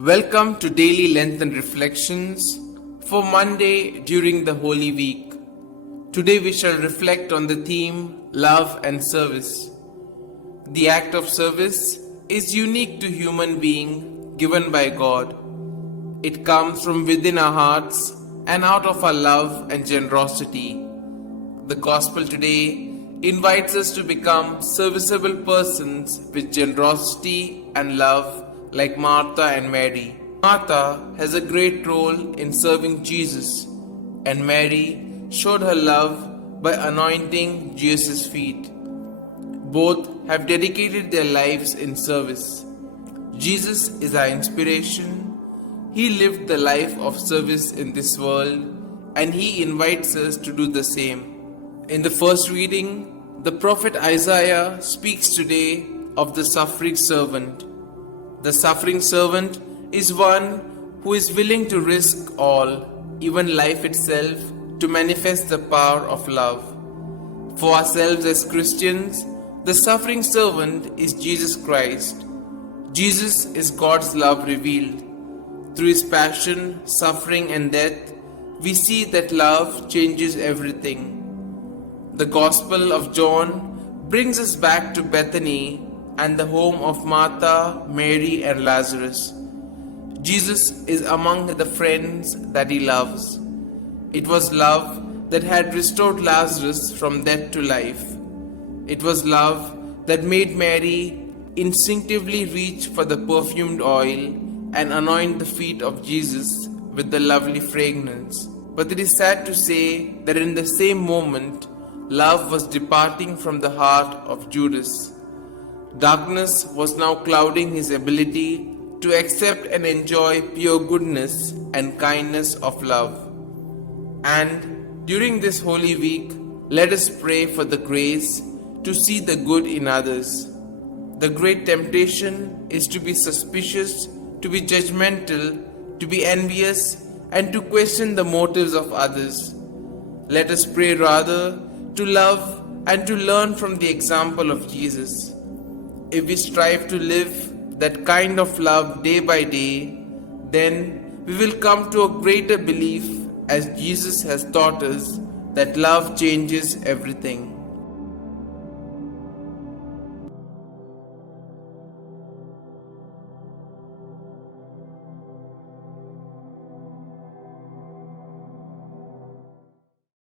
Welcome to Daily Lenten Reflections for Monday during the Holy Week. Today we shall reflect on the theme Love and Service. The act of service is unique to human being given by God. It comes from within our hearts and out of our love and generosity. The Gospel today invites us to become serviceable persons with generosity and love like Martha and Mary. Martha has a great role in serving Jesus, and Mary showed her love by anointing Jesus' feet. Both have dedicated their lives in service. Jesus is our inspiration. He lived the life of service in this world, and He invites us to do the same. In the first reading, the prophet Isaiah speaks today of the suffering servant. The suffering servant is one who is willing to risk all, even life itself, to manifest the power of love. For ourselves as Christians, the suffering servant is Jesus Christ. Jesus is God's love revealed. Through His passion, suffering, and death, we see that love changes everything. The Gospel of John brings us back to Bethany and the home of Martha, Mary, and Lazarus. Jesus is among the friends that He loves. It was love that had restored Lazarus from death to life. It was love that made Mary instinctively reach for the perfumed oil and anoint the feet of Jesus with the lovely fragrance. But it is sad to say that in the same moment, love was departing from the heart of Judas. Darkness was now clouding his ability to accept and enjoy pure goodness and kindness of love. And during this Holy Week, let us pray for the grace to see the good in others. The great temptation is to be suspicious, to be judgmental, to be envious, and to question the motives of others. Let us pray rather to love and to learn from the example of Jesus. If we strive to live that kind of love day by day, then we will come to a greater belief, as Jesus has taught us, that love changes everything.